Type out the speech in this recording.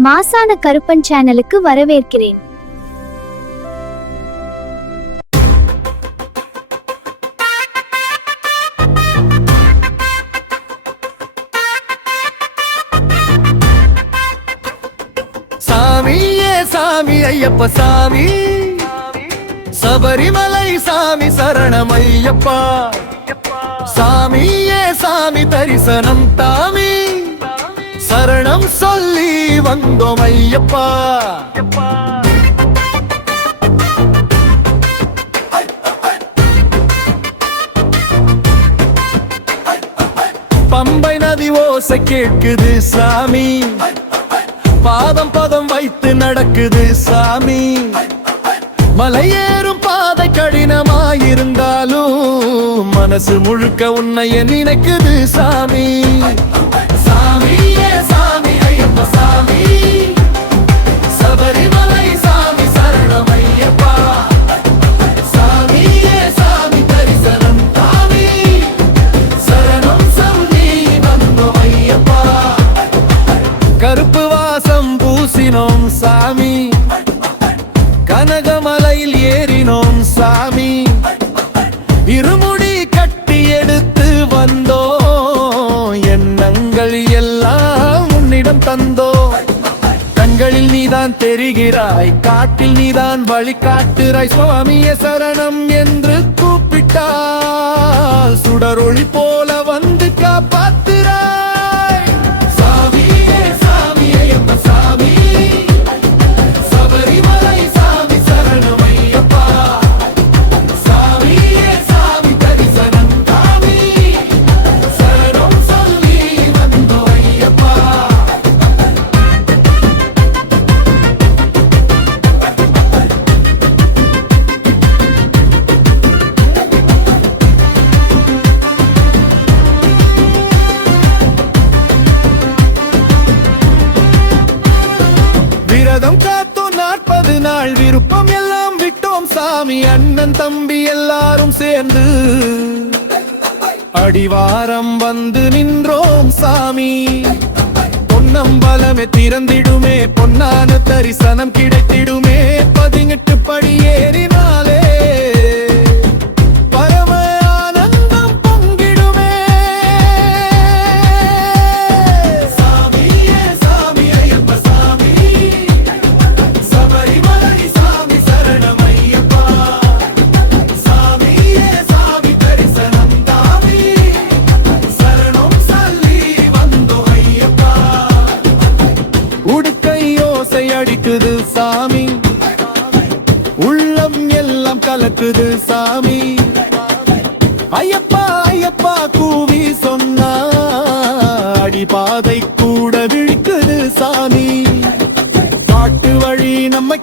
மாசான கருப்பன் சேனலுக்கு வரவேற்கிறேன். சாமியே சாமி ஐயப்ப சாமி, சபரிமலை சாமி சரணம் ஐயப்பா. சாமியே சாமி தரிசனம் தாமி, சரணம் சொல்லி வந்தோம் ஐயப்பா. பம்பை நதி ஓசை கேட்குது சாமி, பாதம் பதம் வைத்து நடக்குது சாமி. மலையேறும் பாதை கடினமாயிருந்தாலும் மனசு முழுக்க உன்னைய நினைக்குது சாமி. சாமியே சாமி ஐயப்ப சாமி, சபரிமலை சாமி சரணம் ஐயப்பா. சாமியே சாமி தரிசனம் தாமி, சரணம் சொல்லி வந்தோம் ஐயப்பா. கருப்பு வாசம் பூசினோம் சாமி, கனகமலையில் ஏறினோம் சாமி. இருமுடி கட்டி எடுத்து வந்தோ, எண்ணங்கள் எல்லாம் உன்னிடம் தந்தோ. கண்களில் நீதான் தெரிகிறாய், காட்டில் நீதான் வழி காட்டுறாய். சுவாமியே சரணம் என்று கூப்பிட்டால் சுடரொளி போல வந்து காப்பாத்துறாய். சாமியே சாமி ஐயப்ப சாமி, சபரிமலை சாமி சரணம் ஐயப்பா. சாமியே சாமி தரிசனம் தாமி, சரணம் சொல்லி வந்தோம் ஐயப்பா. விரதம் காத்தோம் 40 நாள், விருப்பம் எல்லாம் விட்டோம் சாமி. அண்ணன் தம்பி எல்லாரும் சேர்ந்து அடிவாரம் வந்து நின்றோம் சாமி. பொன்னம்பலமே திறந்திடுமே, பொன்னான தரிசனம் கிடைத்திடுமே. 18 படி ஏறினாலே பரம ஆனந்தம் பொங்கிடுமே. சாமியே சாமி ஐயப்ப சாமி, சபரிமலை சாமி சரணம் ஐயப்பா. சாமியே சாமி தரிசனம் தாமி, சரணம் சொல்லி வந்தோம் ஐயப்பா. உடுக்கை ஓசை அடிக்குது சாமி, உள்ளம் எல்லாம் கலக்குது சாமி. ஐயப்பா ஐயப்பா கூவி சொன்னா அடிபாதை கூட விழிக்குது சாமி. காட்டு வழி நம்மை